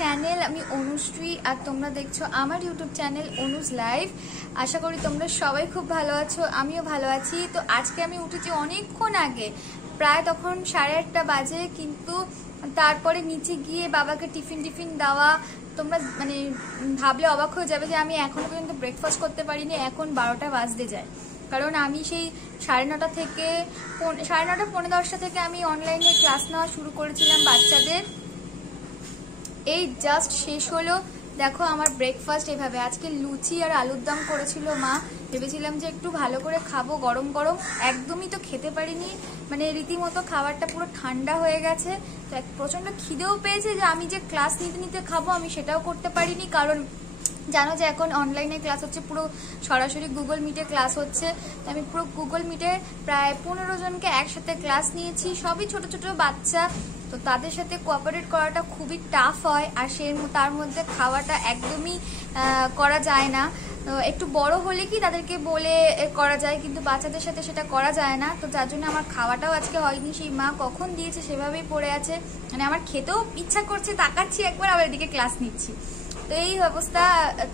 Channel. আমি অনুশ্রী আর তোমরা দেখছো আমার ইউটিউব চ্যানেল অনুজ লাইভ। আশা করি তোমরা সবাই খুব ভালো আছো, আমিও ভালো আছি। তো আজকে আমি উঠেছি অনেকক্ষণ আগে, প্রায় তখন 8:30 বাজে, কিন্তু তারপরে নিচে গিয়ে বাবাকে টিফিন দেওয়া। তোমরা মানে ভাবলে অবাক হয়ে যাবে যে আমি এখনো পর্যন্ত ব্রেকফাস্ট করতে পারিনি, এখন 12টা বাজতে যায়। কারণ আমি সেই 9:30 থেকে 9:30 পৌনে 10টা থেকে আমি অনলাইনে ক্লাস নেওয়া শুরু করেছিলাম বাচ্চাদের। এই জাস্ট শেষ হলো, দেখো আমার ব্রেকফাস্ট এভাবে। আজকে লুচি আর আলুর দম করেছিল মা, ভেবেছিলাম যে একটু ভালো করে খাবো গরম গরম, একদমই তো খেতে পারিনি। মানে রীতিমতো খাবারটা পুরো ঠান্ডা হয়ে গেছে। তো প্রচন্ড খিদেও পেয়েছে, যে আমি যে ক্লাস নিতে খাবো আমি সেটাও করতে পারিনি। কারণ জানো যে এখন অনলাইনে ক্লাস হচ্ছে, পুরো সরাসরি গুগল মিটে ক্লাস হচ্ছে। তো আমি পুরো গুগল মিটে প্রায় 15 জনকে একসাথে ক্লাস নিয়েছি, সবই ছোট ছোট বাচ্চা। তো তাদের সাথে কোঅপারেট করাটা খুবই টাফ হয়, আর তার মধ্যে খাওয়াটা একদমই করা যায় না। একটু বড় হলে কি তাদেরকে বলে করা যায়, কিন্তু বাচ্চাদের সাথে সেটা করা যায় না। তো যার জন্য আমার খাওয়াটাও আজকে হয়নি, সেই মা কখন দিয়েছে সেভাবেই পড়ে আছে। মানে আমার খেতেও ইচ্ছা করছে, তাকাচ্ছি একবার, আবার এদিকে ক্লাস নিচ্ছি। তো এই অবস্থা।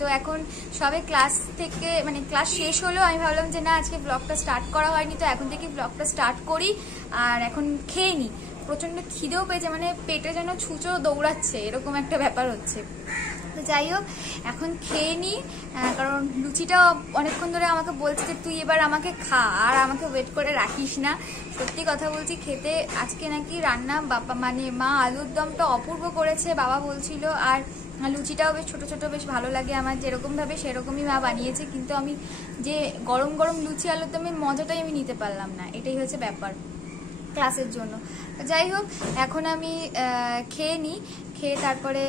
তো এখন সবে ক্লাস থেকে মানে ক্লাস শেষ হলো, আমি ভাবলাম যে না আজকে ব্লগটা স্টার্ট করা হয়নি, তো এখন থেকে ব্লগটা স্টার্ট করি। আর এখন খেয়ে নিই, প্রচন্ড খিদেও পেয়েছে, মানে পেটে যেন ছুঁচো দৌড়াচ্ছে, এরকম একটা ব্যাপার হচ্ছে। তো যাই হোক এখন খেয়ে নিই, কারণ লুচিটা অনেকক্ষণ ধরে আমাকে বলছে যে তুই এবার আমাকে খা, আর আমাকে ওয়েট করে রাখিস না। সত্যি কথা বলছি, খেতে আজকে নাকি রান্না বাবা মানে মা আলুর দমটা অপূর্ব করেছে বাবা বলছিল, আর লুচিটাও বেশ ছোট ছোট, বেশ ভালো লাগে আমার, যেরকম ভাবে সেরকমই মা বানিয়েছে। কিন্তু আমি যে গরম গরম লুচি আলুর দমের মজাটাই আমি নিতে পারলাম না, এটাই হচ্ছে ব্যাপার ক্লাসের জন্য। যাই হোক এখন আমি খেয়ে নিই, খেয়ে তারপরে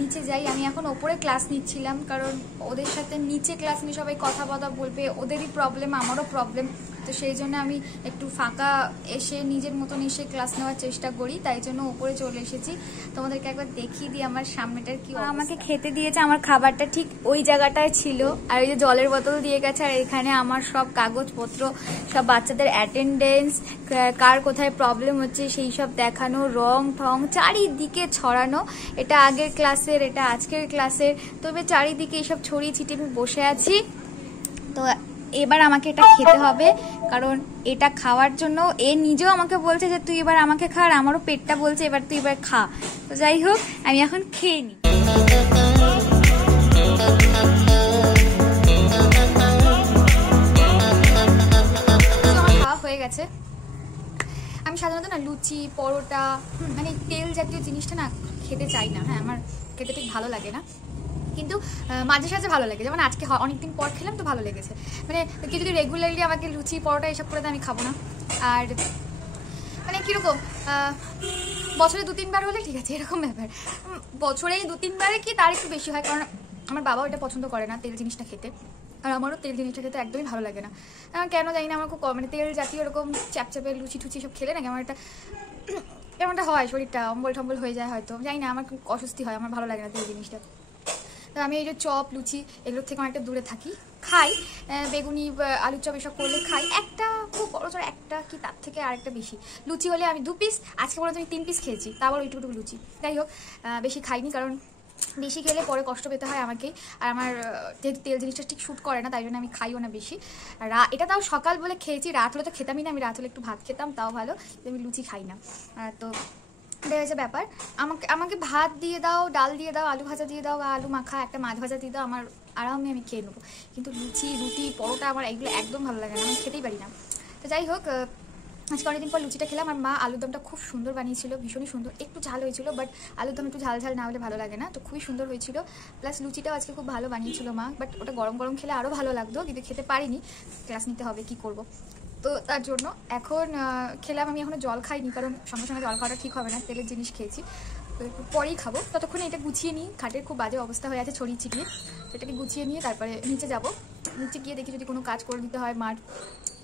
নিচে যাই। আমি এখন ওপরে ক্লাস নিচ্ছিলাম, কারণ ওদের সাথে নিচে ক্লাস নিয়ে সবাই কথা বলবে, ওদেরই প্রবলেম আমারও প্রবলেম। তো সেই জন্য আমি একটু ফাঁকা এসে নিজের মতন এসে ক্লাস নেওয়ার চেষ্টা করি, তাই জন্য উপরে চলে এসেছি। তোমাদেরকে একবার দেখিয়ে দিই আমার সামনেটার কি। আমাকে খেতে দিয়েছে, আমার খাবারটা ঠিক ওই জায়গাটায় ছিল, আর ওই যে জলের বোতল দিয়ে গেছে, আর এখানে আমার সব কাগজপত্র, সব বাচ্চাদের অ্যাটেন্ডেন্স, কার কোথায় প্রবলেম হচ্ছে সেই সব দেখানো, রং ঠং চারিদিকে ছড়ানো। এটা আগের ক্লাসের, এটা আজকের ক্লাসের, তবে চারিদিকে এইসব ছড়িয়ে ছিটিয়ে আমি বসে আছি। তো এবার আমাকে এটা খেতে হবে, কারণ এটা খাওয়ার জন্য এ নিজেও আমাকে বলছে যে তুই এবার আমাকে খা, আর আমারও পেটটা বলছে এবার তুই এবার খা। তো যাই হোক আমি এখন খেয়ে নিই। আমার খাওয়া হয়ে গেছে। আমি সাধারণত না লুচি পরোটা মানে তেল জাতীয় জিনিসটা না খেতে চাই না। হ্যাঁ, আমার খেতে ঠিক ভালো লাগে না, কিন্তু মাঝে সাঝে ভালো লাগে। যেমন আজকে অনেকদিন পর খেলাম তো ভালো লেগেছে। মানে কেউ যদি রেগুলারলি আমাকে লুচি পরোটা এসব করে দেয় আমি খাবো না। আর মানে কীরকম বছরে 2-3 বার হলে ঠিক আছে, এরকম ব্যাপার। বছরে 2-3 বারে কি তার একটু বেশি হয়, কারণ আমার বাবাও এটা পছন্দ করে না তেল জিনিসটা খেতে, আর আমারও তেল জিনিসটা খেতে একদমই ভালো লাগে না। কেন জানি না, আমার খুব মানে তেল জাতীয় এরকম চ্যাপচ্যাপে লুচি টুচি সব খেলে না কেমনটা হয়, শরীরটা অম্বল টম্বল হয়ে যায় হয়তো, জানি না, আমার খুব অস্বস্তি হয়, আমার ভালো লাগে না তেল জিনিসটা। তো আমি এই যে চপ লুচি এগুলোর থেকে অনেকটা দূরে থাকি। খাই বেগুনি আলুর চপ এসব করলে খাই, একটা খুব বড় চড় একটা কি তার থেকে আরেকটা বেশি। লুচি হলে আমি 2 পিস, আজকে বলতে আমি 3 পিস খেয়েছি, তা আবার ওইটুকু লুচি। যাই হোক বেশি খাইনি, কারণ বেশি খেলে পরে কষ্ট পেতে হয় আমাকেই, আর আমার যেহেতু তেল জিনিসটা ঠিক শ্যুট করে না, তাই জন্য আমি খাইও না বেশি। এটা তাও সকাল বলে খেয়েছি, রাত হলে তো খেতামই না। আমি রাত হলে একটু ভাত খেতাম, তাও ভালো, আমি লুচি খাই না। তো এটা হচ্ছে ব্যাপার। আমাকে ভাত দিয়ে দাও, ডাল দিয়ে দাও, আলু ভাজা দিয়ে দাও, বা আলু মাখা, একটা মাছ ভাজা দিয়ে দাও, আমার আরামে আমি খেয়ে নেবো। কিন্তু লুচি রুটি পরোটা আমার এগুলো একদম ভালো লাগে না, আমি খেতেই পারি না। তো যাই হোক আজকে অনেকদিন পর লুচিটা খেলাম, আর মা আলুর দমটা খুব সুন্দর বানিয়েছিল, ভীষণই সুন্দর। একটু ঝাল হয়েছিল, বাট আলুর দম একটু ঝাল ঝাল না হলে ভালো লাগে না, তো খুবই সুন্দর হয়েছিল। প্লাস লুচিটাও আজকে খুব ভালো বানিয়েছিল মা, বাট ওটা গরম গরম খেলে আরও ভালো লাগতো, কিন্তু খেতে পারিনি, ক্লাস নিতে হবে, কি করব। তো তার জন্য এখন খেলাম। আমি এখনও জল খাইনি, কারণ সঙ্গে সঙ্গে জল খাওয়াটা ঠিক হবে না, তেলের জিনিস খেয়েছি, তো একটু পরেই খাবো। ততক্ষণে এটা গুছিয়ে নিই, খাটের খুব বাজে অবস্থা হয়ে আছে ছড়িয়ে ছিটিয়ে, সেটাকে গুছিয়ে নিয়ে তারপরে নিচে যাব। নিচে গিয়ে দেখি যদি কোনো কাজ করে দিতে হয়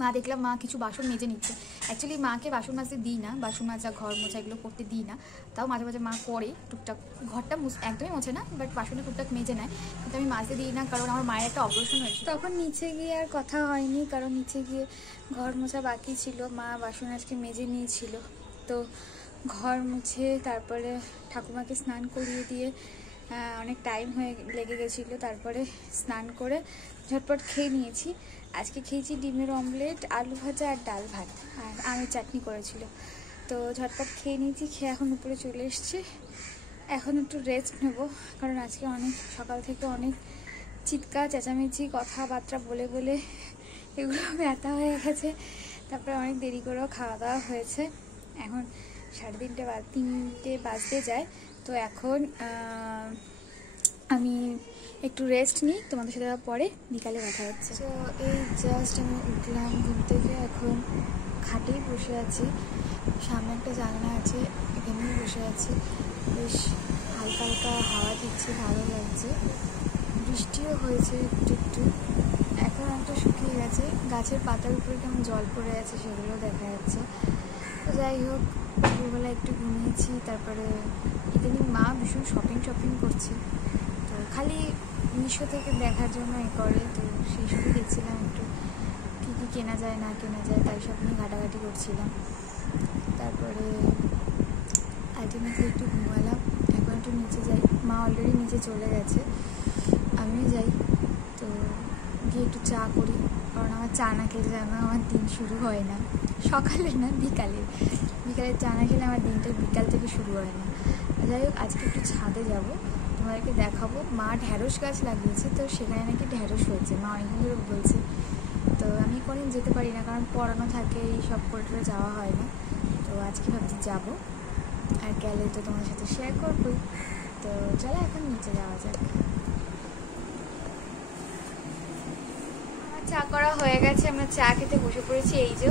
মা দেখলাম মা কিছু বাসন মেজে নিচ্ছে। অ্যাকচুয়ালি মাকে বাসন মাজতে দিই না, বাসন মাজা ঘর মোছা এগুলো করতে দিই না, তাও মাঝে মাঝে মা করে টুকটাক, ঘরটা একদমই মোছে না, বাট বাসনে টুকটাক মেজে নেয়, কিন্তু আমি মাজতে দিই না, কারণ আমার মায়ের একটা অপারেশন হয়েছে। তখন নিচে গিয়ে আর কথা হয়নি, কারণ নিচে গিয়ে ঘর মোছা বাকি ছিল, মা বাসন আজকে মেজে নিয়েছিল। তো ঘর মুছে তারপরে ঠাকুমাকে স্নান করিয়ে দিয়ে অনেক টাইম লেগে গেছিলো, তারপরে স্নান করে ঝটপট খেয়ে নিয়েছি। আজকে খেয়েছি ডিমের অমলেট, আলু ভাজা আর ডাল ভাত, আর আমের চাটনি করেছিল। তো ঝটপট খেয়ে নিয়েছি, খেয়ে এখন উপরে চলে এসেছি। এখন একটু রেস্ট নেব, কারণ আজকে অনেক সকাল থেকে অনেক চিৎকার চেঁচামেচি কথাবার্তা বলে বলে এগুলো ব্যথা হয়ে গেছে। তারপরে অনেক দেরি করেও খাওয়া দাওয়া হয়েছে। এখন 3:30 বাজতে যায়। তো এখন আমি একটু রেস্ট নিই, তোমাদের সাথে পরে বিকালে কথা হচ্ছে। তো এই জাস্ট আমি উঠলাম ঘুম থেকে, এখন খাটেই বসে আছি। সামনে একটা জানলা আছে, এখানেই বসে আছি। বেশ হালকা হালকা হাওয়া দিচ্ছে, ভালো লাগছে। বৃষ্টিও হয়েছে একটু একটু, এখন একটা শুকিয়ে গেছে। গাছের পাতার উপরে কেমন জল পড়ে আছে সেগুলো দেখা যাচ্ছে। তো যাই হোক, দুপুরবেলা একটু ঘুমিয়েছি। তারপরে ইদানিং মা ভীষণ শপিং করছে, তো খালি মিশো থেকে দেখার জন্য করে। তো সেই সবই দেখছিলাম, একটু কী কী কেনা যায় না কেনা যায় তাই সব নিয়ে ঘাটাঘাটি করছিলাম। তারপরে আলটিমেটলি একটু ঘুমালাম। এখন একটু নিচে যাই, মা অলরেডি নিচে চলে গেছে, আমিও যাই। তো গিয়ে একটু চা করি, কারণ আমার চা না খেলে যেন আমার দিন শুরু হয় না। সকালে না, বিকালে চা না খেলে আমার দিনটা বিকাল থেকে শুরু হয় না। যাই হোক, আজকে একটু ছাদে যাব, তোমাদেরকে দেখাবো। মা ঢ্যাঁড়স গাছ লাগিয়েছে, তো সেখানে নাকি ঢ্যাঁড়স হয়েছে, মা অনেকদিন ধরে বলছে। তো আমি কোনোদিন যেতে পারি না, কারণ পড়ানো থাকে, এই সব করে যাওয়া হয় না। তো আজকে ভাবছি যাবো, আর গেলে তো তোমার সাথে শেয়ার করবোই। তো চলো এখন নিচে যাওয়া যাক। চা করা হয়ে গেছে, আমরা চা খেতে বসে পড়েছি। এই যে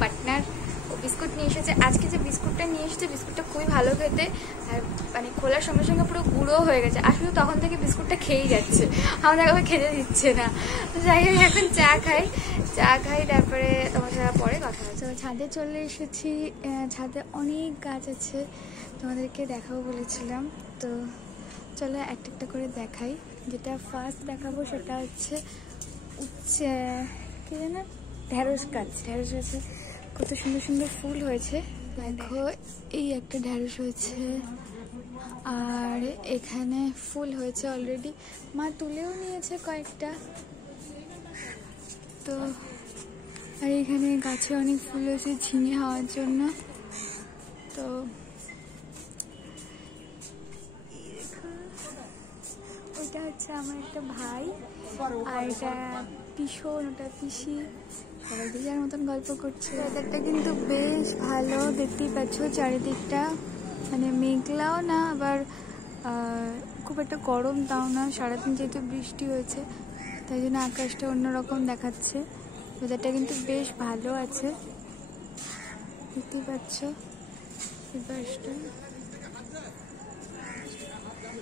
পার্টনার ও বিস্কুট নিয়ে এসেছে। আজকে যে বিস্কুটটা নিয়ে এসেছে, বিস্কুটটা খুবই ভালো খেতে, আর মানে খোলার সঙ্গে সঙ্গে পুরো গুঁড়ো হয়ে গেছে। আর শুধু তখন থেকে বিস্কুটটা খেয়েই যাচ্ছে, আমাদের কাউকে খেতে দিচ্ছে না। তো যাই হোক, এখন চা খাই, তারপরে তোমার সাথে পরে কথা হচ্ছে। ছাদে চলে এসেছি, ছাদে অনেক গাছ আছে, তোমাদেরকে দেখাবো বলেছিলাম। তো চলো একটা একটা করে দেখাই। যেটা ফার্স্ট দেখাবো সেটা হচ্ছে কি জানো, ঢ্যাঁড়স গাছে কত সুন্দর সুন্দর ফুল হয়েছে। দেখো, এই একটা ঢ্যাঁড়স হয়েছে, আর এখানে ফুল হয়েছে অলরেডি, মা তুলেও নিয়েছে কয়েকটা। তো আর এখানে গাছে অনেক ফুল হয়েছে ঝিঙে হওয়ার জন্য। তো ওটা হচ্ছে আমার একটা ভাই, আর এটা পিসন, ওটা পিসি, সবাই যে যার মতন গল্প করছে। ওয়েদারটা কিন্তু বেশ ভালো, দেখতেই পাচ্ছ চারিদিকটা, মানে মেঘলাও না, আবার খুব একটা গরম তাও না। সারাদিন যেহেতু বৃষ্টি হয়েছে, তাই জন্য আকাশটা অন্যরকম দেখাচ্ছে। ওয়েদারটা কিন্তু বেশ ভালো আছে, দেখতেই পাচ্ছ।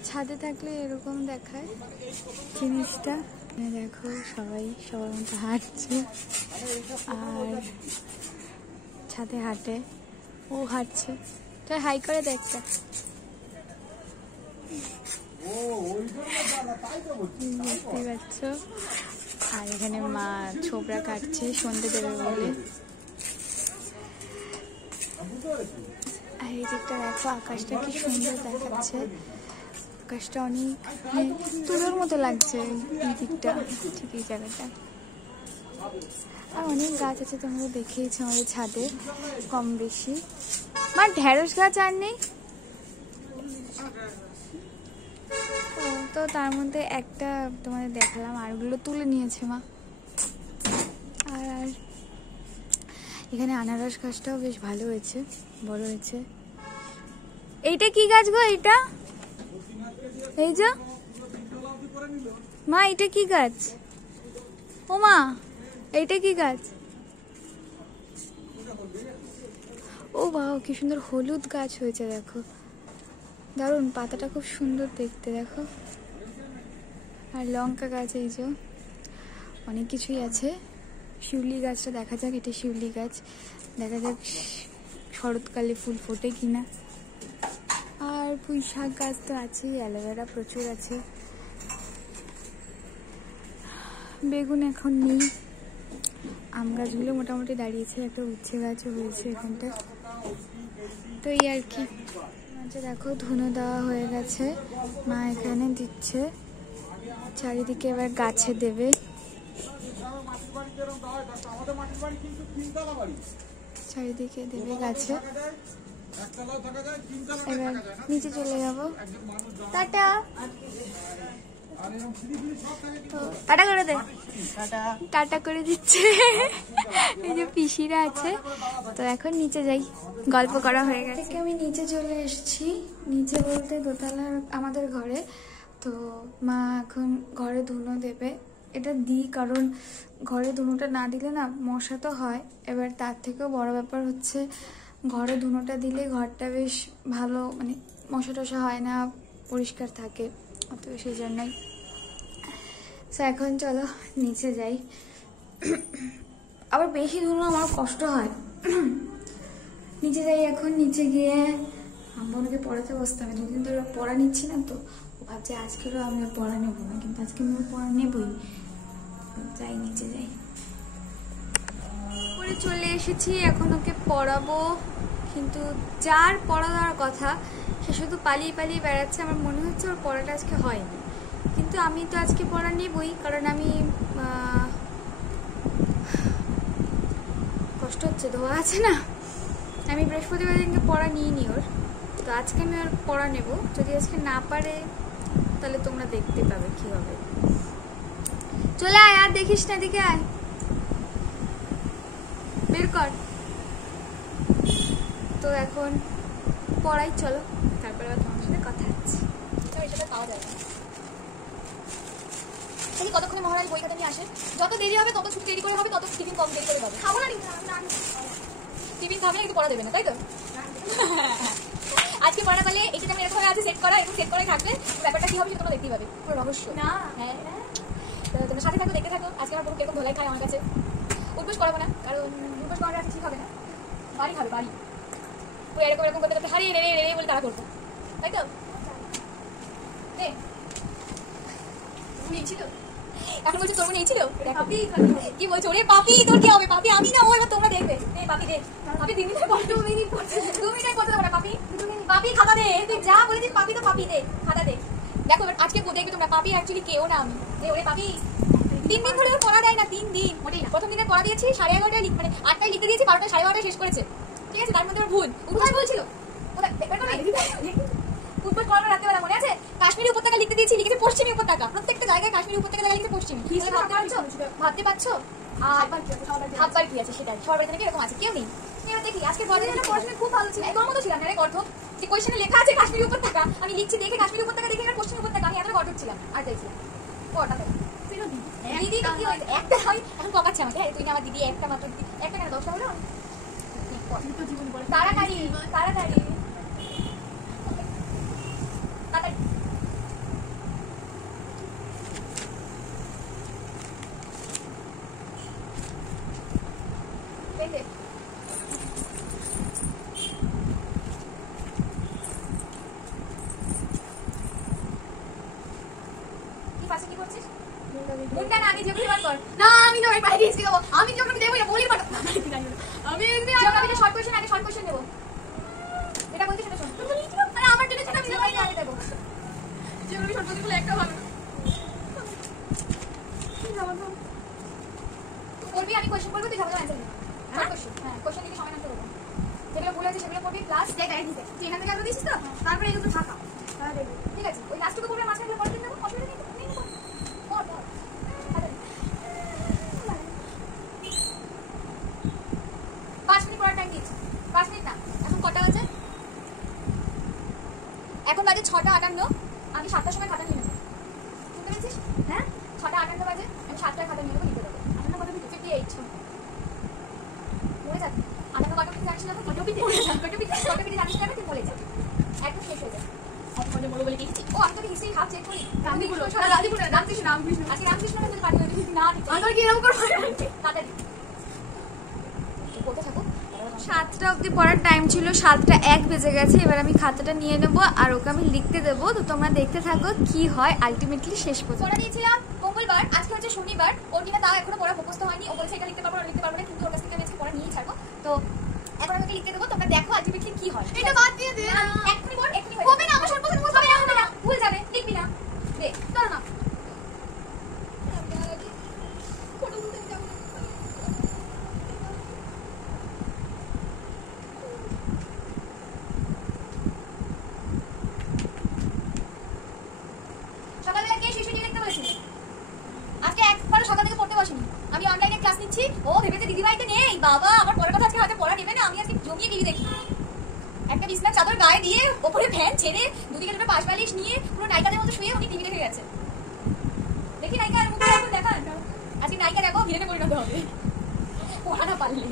ছাদে থাকলে এরকম দেখায় জিনিসটা। দেখো, সবার মতো হাঁটছে, আর ছাদে হাঁটে, ও হাঁটছে। তো হাই করে দেখটা, বুঝতেই পারছ। আর এখানে মা ছোবড়া কাটছে সন্ধে দেবে বলে। আর এই দিকটা দেখো, আকাশটা কি সুন্দর দেখাচ্ছে। আকাশটা অনেক তুলোর মতো লাগছে এই দিকটা, ঠিক এই জায়গাটা। আর অনেক গাছ আছে, তোমরা দেখেইছো আমাদের ছাদে কম বেশি। মা ঢ্যাঁড়স গাছ আর নেই তো, তার মধ্যে একটা তোমাদের দেখালাম, আর ওগুলো তুলে নিয়েছে মা। আর এখানে আনারস গাছটাও বেশ ভালো হয়েছে, বড় হয়েছে। এইটা কি গাছ গো? এইটা এই যে মা, এটা কি গাছ? ও মা, এইটা কি গাছ? ও বাহ, কি সুন্দর হলুদ গাছ হয়েছে, দেখো দারুণ, পাতাটা খুব সুন্দর দেখতে, দেখো। আর লঙ্কা গাছ, এই যে অনেক কিছুই আছে। শিউলি গাছটা দেখা যাক, এটা শিউলি গাছ, দেখা যাক শরৎকালে ফুল ফোটে কিনা। আর পুঁই শাক গাছ তো আছেই, অ্যালোভেরা প্রচুর আছে। বেগুন এখন নেই। আম গাছগুলো মোটামুটি দাঁড়িয়েছে, একটা উচ্ছে গাছও হয়েছে এখানটা। তো এই আর কি, আচ্ছা দেখো ধুনো দেওয়া হয়ে গেছে, মা এখানে দিচ্ছে, চারিদিকে এবার গাছে দেবে। চারিদিকে দেবে গাছে। এবার নিচে চলে যাবো। টাটা। টাটা করে দে। টাটা করে দিচ্ছে। এই যে পিসিরা আছে, তো এখন নিচে যাই, গল্প করা হয়ে গেছে। আমি নিচে চলে এসেছি, নিচে বলতে দোতলার আমাদের ঘরে। তো মা এখন ঘরে ধুনো দেবে, এটা দিই কারণ ঘরে ধুনোটা না দিলে না মশা তো হয়। এবার তার থেকেও বড় ব্যাপার হচ্ছে ঘরে ধুনোটা দিলে ঘরটা বেশ ভালো, মানে মশা টশা হয় না, পরিষ্কার থাকে, অত সেই জন্যই। তো এখন চলো নিচে যাই। আবার বেশি ধুনো আমার কষ্ট হয়। নিচে যাই এখন, নিচে গিয়ে বোনকে পড়াতে বসতে হবে। দুদিন ধরে পড়া নিচ্ছি না, তো ও ভাবছে আজকেরও আমি পড়া নেবো না, কিন্তু আজকে আমি পড়া নেবই। যাই নিচে যাই। পরে চলে এসেছি, এখন ওকে পড়াবো, কিন্তু যার পড়া দেওয়ার কথা সে শুধু পালিয়ে পালিয়ে বেড়াচ্ছে। আমার মনে হচ্ছে ওর পড়াটা আজকে হয়নি, কিন্তু আমি তো আজকে পড়া নেবই, কারণ আমি কষ্ট হচ্ছে, ধোয়া আছে না, আমি বৃহস্পতিবার দিনকে পড়া নিইনি ওর, তো আজকে আমি ওর পড়া নেব। যদি আজকে না পারে তাহলে তোমরা দেখতে পাবে কি হবে। চলে আয়, আর দেখিস না, দিকে আয়, বের কর। তো এখন পড়াই, চলো, তারপরে আবার তোমার সাথে কথা হচ্ছে। এটা পাওয়া যায় না, কতক্ষণে মহারাজ বই খাতা নিয়ে আসে, যত দেরি হবে তত ছুটি দেরি করে হবে, তত টিফিন কম দেরি করে পাবে। খাবো না, টিফিন খাবে না, কিন্তু পড়া দেবে না, তাই তো? আজকে পড়া করলে এটা যেমন এরকম আছে সেট করা, এরকম সেট করে থাকবে, ব্যাপারটা কি হবে সেটা তোমরা দেখতেই পাবে, পুরো রহস্য। না হ্যাঁ, তোমরা সাথে থাকো, দেখতে থাকো। আজকে আমার পুরো কিরকম ধোলাই খায় আমার কাছে। উঠবোস করাবো না, কারণ উঠবোস করাটা ঠিক হবে না, বাড়ি খাবে, বাড়ি পুরো এরকম এরকম করতে করতে হারিয়ে রে রে বলে তারা করবো, তাই তো? নিয়েছিল, এখন বলছে তোর নিয়েছিল, কি বলছো? ওরে পাপি, তোর কি হবে? পাপি আমি না, ও এবার তোমরা দেখবে। পাপি দে, পাপি 2 মিনিট পর 2 মিনিট পড়ছে, 2 মিনিট পড়তে দেবো না পাপি, পাপি খাতা দে, তুই যা বলেছিস পাপি তো পাপি দে, খাতা দে। দেখো এবার আজকে দেখবে তোমরা, পাপি অ্যাকচুয়ালি কেউ না আমি। ওরে পাপি 3 দিন ধরে পড়া দেয় না, 3 দিন মোটেই না। প্রথম দিনে পড়া দিয়েছি 11:30টায়, মানে 8টায় লিখতে দিয়েছি, 12টা 12:30টায় শেষ করেছে, ঠিক আছে? তার মধ্যে আমার ভুল, কোথায় বলছিল ফুটবল করার রাত্রেবেলা মনে আছে? কাশ্মীরি উপত্যকা লিখতে দিয়েছি, লিখেছে পশ্চিমী উপত্যকা, প্রত্যেকটা জায়গায় কাশ্মীরি উপত্যকা জায়গায় লিখেছে পশ্চিমী। ভাবতে পারছো হাতবার কি আছে সেটাই, সবার বাড়িতে নাকি এরকম আছে, কেউ নেই। এবার দেখি আজকে পড়াশোনা খুব ভালো ছিল, তোর মতো ছিলাম না রে গর্ধব, যে কোয়েশ্চেনে লেখা আছে কাশ্মীরি উপত্যকা, আমি লিখছি দেখে কাশ্মীরি উপত্যকা দেখে পশ্চিমী উপত্যকা, আমি এতটা গর্ধব ছিলাম। আর চাইছিলাম পড়াটা দিদি কি হয়েছে, একটা হয় এখন পকাচ্ছে আমাকে, তুই না আমার দিদি, একটা মাত্র দিদি, একটা কেন 10টা হলো? তাড়াতাড়ি তাড়াতাড়ি এখন বাজে 6:58, আমি 7টার সময় খাতা নিয়ে নেবো, বুঝতে পেরেছিস? হ্যাঁ 6:58 বাজে, আমি 7টায় খাতা নিয়ে নেবো, লিখে দেবো। 58 কত 58 মরে যাবে। 58 কত পিঠে জানিস না? কত পিঠে জানিস না? তুই বলে যা, একদম শেষ হয়ে যাবে। কত মনে বলে কি? ও আমি তোকে হিস্ট্রি হাফ চেক করি, গান্ধীগুলো রামকৃষ্ণ আজকে রামকৃষ্ণ না পাঠিয়ে দিবি না, আমার কি এরকম করব? তাড়াতাড়ি বলতে থাকো। 7টা অবধি পড়ার টাইম ছিল, 7:01 বেজে গেছে। এবার আমি খাতাটা নিয়ে নেবো আর ওকে আমি লিখতে দেবো, তো তোমরা দেখতে থাকো কি হয় আলটিমেটলি শেষ পর্যন্ত। পড়া দিয়েছিলাম মঙ্গলবার, আজকে হচ্ছে শনিবার, ওর কিনা তাও এখনো পড়া মুখস্থ হয়নি। ও বলছে এটা লিখতে পারবো না, লিখতে পারবো না, কিন্তু ওর কাছ থেকে আমি আজকে পড়া নিয়েই ছাড়বো। তো এখন আমাকে লিখতে দেবো, তোমরা দেখো আলটিমেটলি কি হয়। এটা বাদ দিয়ে দে। এক্ষুনি বল, এক্ষুনি হবে না, আমার সর্বপ্রথম হবে না, হবে না, ভুল যাবে, লিখবি না। দে, দাঁড়া না। সকালবেলা কে শিশু নিয়ে লিখতে বলেছিল? আজকে একবারও সকাল থেকে পড়তে বসিনি, আমি অনলাইনে ক্লাস নিচ্ছি। ও ভেবেছে দিদিভাইতে নেই, বাবা আমার পড়ার কথা আজকে হাতে পড়া নেবে না, আমি আজকে জমিয়ে টিভি দেখি। একটা বিছনা চাদর গায়ে দিয়ে ওপরে ফ্যান ছেড়ে দুদিকে দুটো পাশ বালিশ নিয়ে পুরো নায়িকাদের মতো শুয়ে উনি টিভি দেখে গেছে। দেখি নায়িকার মুখে এখন দেখা, আজকে নায়িকা দেখো ভিলেনে পরিণত হবে পড়া না পারলে।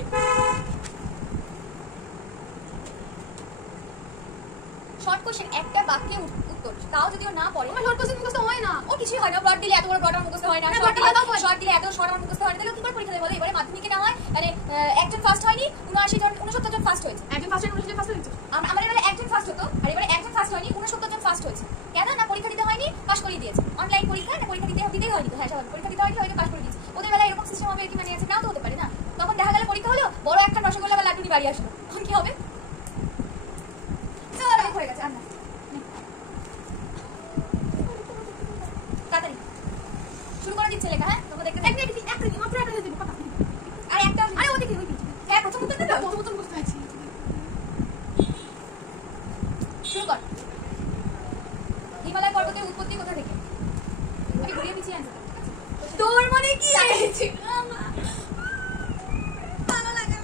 শর্ট কোশ্চেন, একটা বাক্যে উত্তর, তাও যদি ও না পড়ে। আমার শর্ট কোশ্চেন মুখস্থ হয় না, ও কিছুই হয় না। ব্রড দিলে এত বড় ব্রড আমার মুখস্থ হয় না, শর্ট দিলে এত শর্ট আমার মুখস্থ হয় না। তাহলে কি করে পরীক্ষা দেবে বলো? এবারে মাধ্যমিকে না হয় মানে একজন ফার্স্ট হয়নি, 79 জন 69 জন ফার্স্ট হয়েছে। একজন ফার্স্ট হয়েছে, 69 ফার্স্ট হয়েছে। আমার এবারে একজন ফার্স্ট হতো, আর এবারে একজন ফার্স্ট হয়নি, 69 জন ফার্স্ট হয়েছে। কেন না? পরীক্ষা দিতে হয়নি, পাস করিয়ে দিয়েছে। অনলাইন পরীক্ষা না, পরীক্ষা দিতেই হয়নি তো। হ্যাঁ, সবাই পরীক্ষা দিতে হয়নি, হয়তো পাস করে দিয়েছে। ওদের বেলায় এরকম সিস্টেম হবে কি মানে আছে? নাও তো হতে পারে না। তখন দেখা গেল পরীক্ষা হলো, বড় একটা রসগোল্লা বা লাড্ডুনি বাড়ি আসলো, তখন কি হবে? চল হয়ে গেছে। আর না, তাড়াতাড়ি শুরু করে দিচ্ছে লেখা। হ্যাঁ, তোমরা দেখতে এক মিনিট মাত্র একটা দেব কথা। আর একটা, আরে ওদিকে ওই দিকে। হ্যাঁ, প্রথম উত্তর দেবে, প্রথম বুঝতে পারছি। শুরু কর। হিমালয় পর্বতের উৎপত্তি কোথা থেকে? আমি ঘুরিয়ে পিছিয়ে আনছি। তোর মনে কি আছে? ভালো লাগে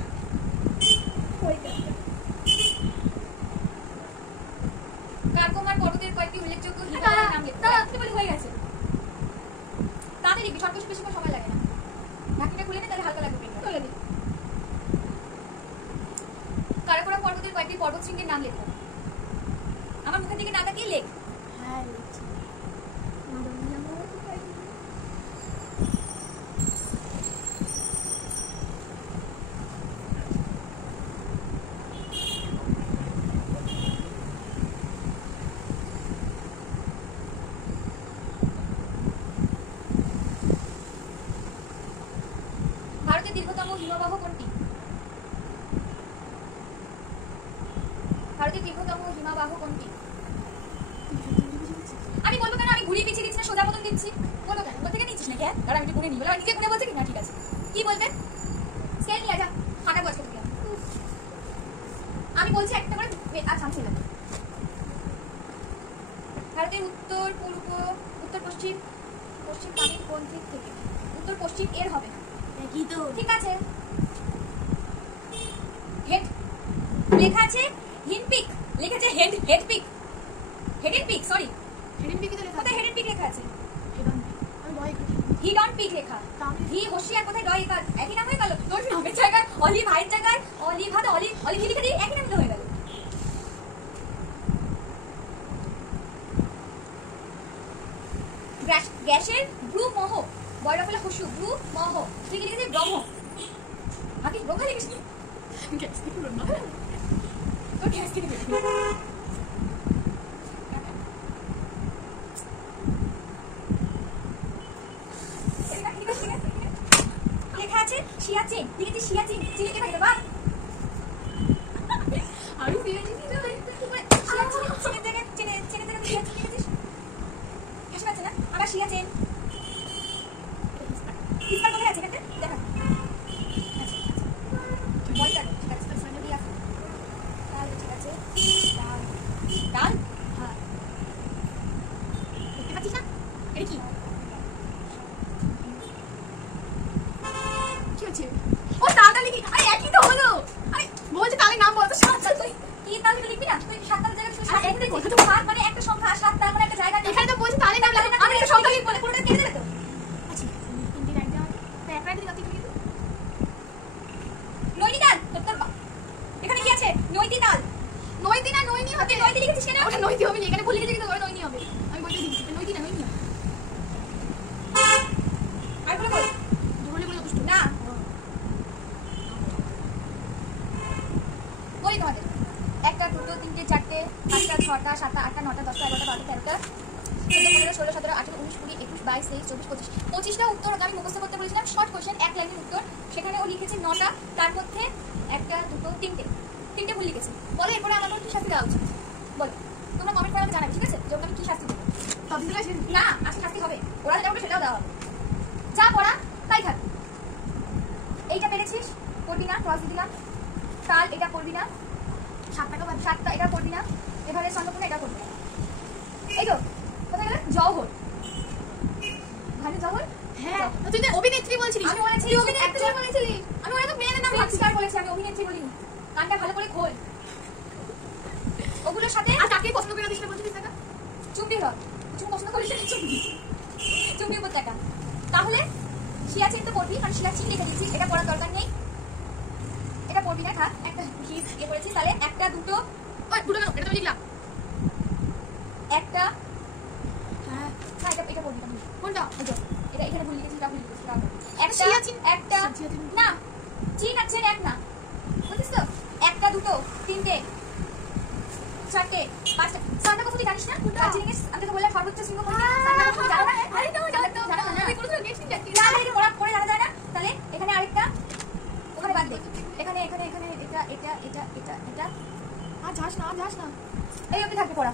কারকোমার পর্বতের কয়েকটি উল্লেখযোগ্য হিমালয়ের নাম লিখতে বলে হয়ে গেছে। তাড়াতাড়ি লিখবি, শর্ট কোশ্চেন বেশি সময় লাগে না। ঢাকনিটা খুলে নে, তাহলে হালকা লাগবে পেনটা। চলে দি। কারাকোরাম পর্বতের কয়েকটি পর্বতশৃঙ্গের নাম লেখো। আমার মুখের দিকে না তাকিয়ে লেখ। হ্যাঁ, ভারতের দীর্ঘতম হিমবাহ কোনটি? ভারতের দীর্ঘতম হিমবাহ কোনটি? আমি বলবো কেন? আমি ঘুরিয়ে পিছিয়ে দিচ্ছি না, সোজা মতন দিচ্ছি। বলবো কেন? ওর থেকে নিচ্ছিস নাকি? হ্যাঁ, দাঁড়া আমি একটু ঘুরে নিই। বলে আমি নিজে ঘুরে বলছি কি না? ঠিক আছে, কি বলবে? স্কেল নিয়ে যা, ফাটা বয়স্ক থেকে আমি বলছি একটা করে। আচ্ছা, আমি ছিল ভারতের উত্তর পূর্ব, উত্তর পশ্চিম, পশ্চিম পানির কোন দিক থেকে? উত্তর পশ্চিম এর হবে। কি তো ঠিক আছে। হেড লেখা আছে হিনপিক, লিখেছে head peak, hidden peak, sorry hidden peak তো লেখা কোথায় হেডেন পিক লেখা আছে? আমি ভয় করি। হিডন পিক লেখা। হি হোশিয়ার কোথায় ডয় একা একই নাম হয়ে গেল। তোর নামের জায়গায় অলিভ, হাইট জায়গায় অলিভ, হাতে অলিভ, অলিভ লিখে দিয়ে একই নাম হয়ে গেল। গ্যাসের ব্লু মহ, বয়রা বলে হসু, ব্লু মহ, তুই কি লিখেছিস ব্রহ্ম? আগে ব্রহ্ম লিখিস নি? গ্যাস থেকে না। তোর গ্যাস থেকে দেখবি। লেখা আছে সিয়াচেন, লিখেছিস সিয়াচেন, চিলিকে থাকে বাবা। আমি সিরিয়াসলি কি জানি? সিয়াচেন থেকে চেনে চেনে থেকে সিয়াচেন লিখেছিস। হাসি পাচ্ছে না? আবার সিয়াচেন। ইস্পার কোথায় আছে এখানে? দেখা। আচ্ছা, বলটা ঠিক আছে, সামনে দিয়ে আসো। তাহলে ঠিক আছে। ডাল, ডাল, হ্যাঁ। দেখতে পাচ্ছিস না? এটা কি? কি আছে? ও তাড়াতাড়ি লিখি। আরে একই তো হলো। আরে বলছে তাহলে নাম বলতো সাত। তুই কি তাহলে লিখবি না? তুই সাতটা জায়গায় তুই সাত লিখেছিস। সাত মানে একটা সংখ্যা, সাত তার মানে একটা জায়গা। এখানে তো বলছে তাহলে নাম লেখা। আমি একটা সংখ্যা লিখবো, পুরোটা 22, 23, 24, 25টা উত্তর ওকে আমি মুখস্থ করতে বলেছিলাম, শর্ট কোশ্চেন, এক লাইনের উত্তর। সেখানে ও লিখেছে 9টা, তার মধ্যে 1টা 2টো 3টে ভুল লিখেছে। বলো এরপরে আমার কি শাস্তি দেওয়া উচিত? বলো, তোমরা কমেন্ট করে আমাকে জানাবে, ঠিক আছে, যে ওকে আমি কি শাস্তি দেবো। না, আজকে শাস্তি হবে, ওরা যেটা বলবে সেটাও দেওয়া হবে, যা পড়া তাই থাক। এইটা পেরেছিস, পড়বি না, ক্রস দিলাম। কাল এটা পড়বি না, 7টা এটা পড়বি না। এভাবে চন্দ্রপুরে এটা পড়বি না। এই তো কোথায় গেলে জওহর, ভালো জওহর। হ্যাঁ, তুই তো অভিনেত্রী বলছিস। আমি বলেছি অভিনেত্রী বলেছিলি, আমি ওরা তো মেয়েদের নাম পরিষ্কার বলেছি, আমি অভিনেত্রী বলিনি। কানটা ভালো করে খোল। ওগুলোর সাথে আর তাকে পছন্দ করে দিস না বলছিস না? চুম্বি হল, কিছু পছন্দ করিস না, চুম্বি উপত্যকা। তাহলে সিয়াচেন তো পড়বি, কারণ সিয়াচেন লিখে দিচ্ছি, এটা পড়ার দরকার নেই। এটা পড়বি না, থাক। একটা গিফট ইয়ে করেছিস, তাহলে 1টা 2টো, দুটো কেন? এটা তো লিখলাম। 1টা, হ্যাঁ এটা পড়বি না। কোনটা? এটা এখানে ভুল লিখেছিস, এটা ভুল লিখেছিস। একটা না, চীন আছে এক না, বুঝছিস তো? 1টা 2টো 3টে 4টে 5টা। সান্তা কথা তুই জানিস না? দার্জিলিং এর আমি তোকে বললাম সর্বোচ্চ শৃঙ্গ কোনটি? সান্তা কথা জানো না? আরে না, জানো না? আমি কোনোদিন নেক্সট দিন তাহলে এটা পড়ে জানা যায় না? তাহলে এখানে আরেকটা, ওখানে বাদ দে। এখানে এটা আর যাস না। এই অবধি থাকবে পড়া।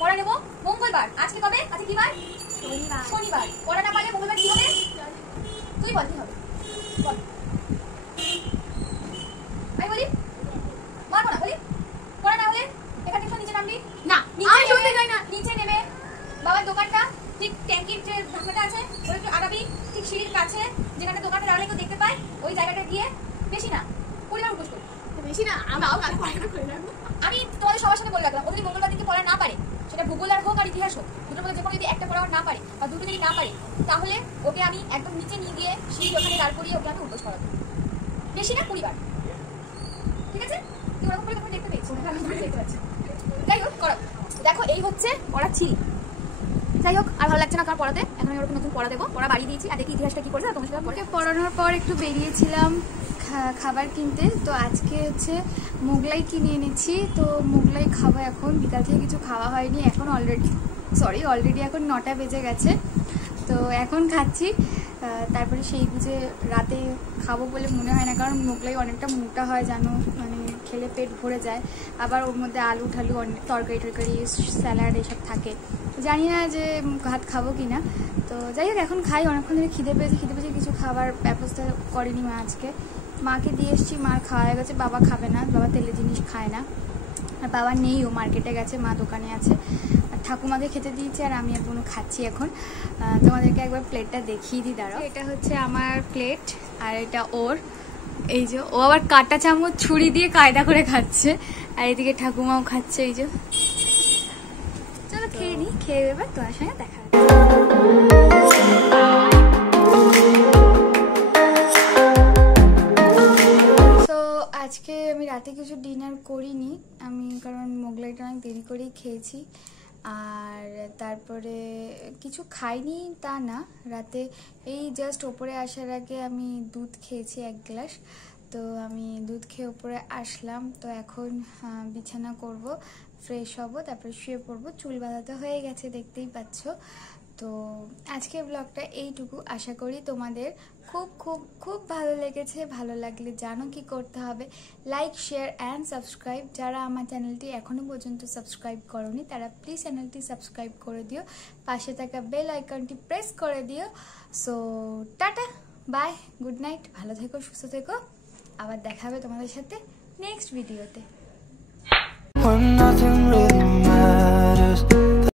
পড়া নেবো মঙ্গলবার। আজকে কবে? আজকে কি বার? শনিবার। পড়া না পারলে মঙ্গলবার কি হবে? তুই বল কি হবে, বল। আমি বলি মারবো না, বলি পড়া না হলে এখানে নিচে নামবি না, আমি শুনতে চাই না। নিচে নেমে বাবার দোকানটা ঠিক ট্যাঙ্কির যে ঢাকনাটা আছে ওই একটু আগাবি, ঠিক সিঁড়ির কাছে যেখানে দোকানটা দাঁড়ালে কেউ দেখতে পায়, ওই জায়গাটা গিয়ে বেশি না 20 বার উপোস করবি। বেশি না, আমরাও কাল পড়াশোনা করে রাখবো। আমি তোমাদের সবার সাথে বলে রাখলাম, ওদের মঙ্গলবার দিনকে পড়া না পারে, সেটা ভূগোল আর হোক আর ইতিহাস হোক, দুটোর মধ্যে যে কোনো যদি একটা পড়া না পারে বা দুটো যদি না পারে, তাহলে ওকে আমি একদম নিচে নিয়ে গিয়ে সিঁড়ি ওখানে দাঁড় করিয়ে ওকে আমি উপোস করাবো। বেশি না 20 বার, ঠিক আছে? তুই ওরকম করে দেখতে পেয়েছি, আমি দেখতে পাচ্ছি। যাই হোক করাবো। দেখো এই হচ্ছে পড়া ছিল। যাই হোক, আর ভালো লাগছে না কার পড়াতে, এখন আমি ওরকম নতুন পড়া দেবো, পড়া বাড়িয়ে দিয়েছি। আর দেখি ইতিহাসটা কি করছে, তোমার সাথে পড়ে পড়ানোর পর একটু বেরিয়েছিলাম খাবার কিনতে। তো আজকে হচ্ছে মোগলাই কিনে এনেছি, তো মোগলাই খাবো এখন। বিকাল থেকে কিছু খাওয়া হয়নি, এখন অলরেডি এখন 9টা বেজে গেছে, তো এখন খাচ্ছি। তারপরে সেই বুঝে রাতে খাবো বলে মনে হয় না, কারণ মোগলাই অনেকটা মোটা হয় জানো, মানে খেলে পেট ভরে যায়। আবার ওর মধ্যে আলু ঠালু অনেক তরকারি স্যালাড এসব থাকে, জানি না যে ভাত খাবো কিনা। তো যাই হোক এখন খাই, অনেকক্ষণ ধরে খিদে পেয়েছে কিছু খাবার ব্যবস্থা করেনি মা আজকে। মাকে দিয়ে এসেছি, মার খাওয়া হয়ে গেছে, বাবা খাবে না, বাবা তেলের জিনিস খায় না। আর বাবা নেই, ও মার্কেটে গেছে, মা দোকানে আছে। আর ঠাকুমাকে খেতে দিয়েছে, আর আমি আর বোনও খাচ্ছি এখন। তোমাদেরকে একবার প্লেটটা দেখিয়ে দিই, দাঁড়াও। এটা হচ্ছে আমার প্লেট, আর এটা ওর। এই যে ও আবার কাঁটা চামচ ছুরি দিয়ে কায়দা করে খাচ্ছে, আর এদিকে ঠাকুমাও খাচ্ছে। এই যে চলো খেয়ে নিই, খেয়ে এবার তোমার সঙ্গে দেখা হবে। আজকে আমি রাতে কিছু ডিনার করিনি আমি, কারণ মোগলাইটা অনেক দেরি করেই খেয়েছি। আর তারপরে কিছু খাইনি তা না, রাতে এই জাস্ট ওপরে আসার আগে আমি দুধ খেয়েছি 1 গ্লাস। তো আমি দুধ খেয়ে ওপরে আসলাম, তো এখন বিছানা করব, ফ্রেশ হব, তারপরে শুয়ে পড়বো। চুল বাঁধাতে হয়ে গেছে, দেখতেই পাচ্ছ। তো আজকের ব্লগটা এইটুকু, আশা করি তোমাদের খুব খুব খুব ভালো লেগেছে। ভালো লাগলে জানো কি করতে হবে, লাইক শেয়ার অ্যান্ড সাবস্ক্রাইব। যারা আমার চ্যানেলটি এখনও পর্যন্ত সাবস্ক্রাইব করোনি তারা প্লিজ চ্যানেলটি সাবস্ক্রাইব করে দিও, পাশে থাকা বেল আইকনটি প্রেস করে দিও। So tata, bye, good night, ভালো থেকো, সুস্থ থেকো। আবার দেখা হবে তোমাদের সাথে নেক্সট ভিডিওতে।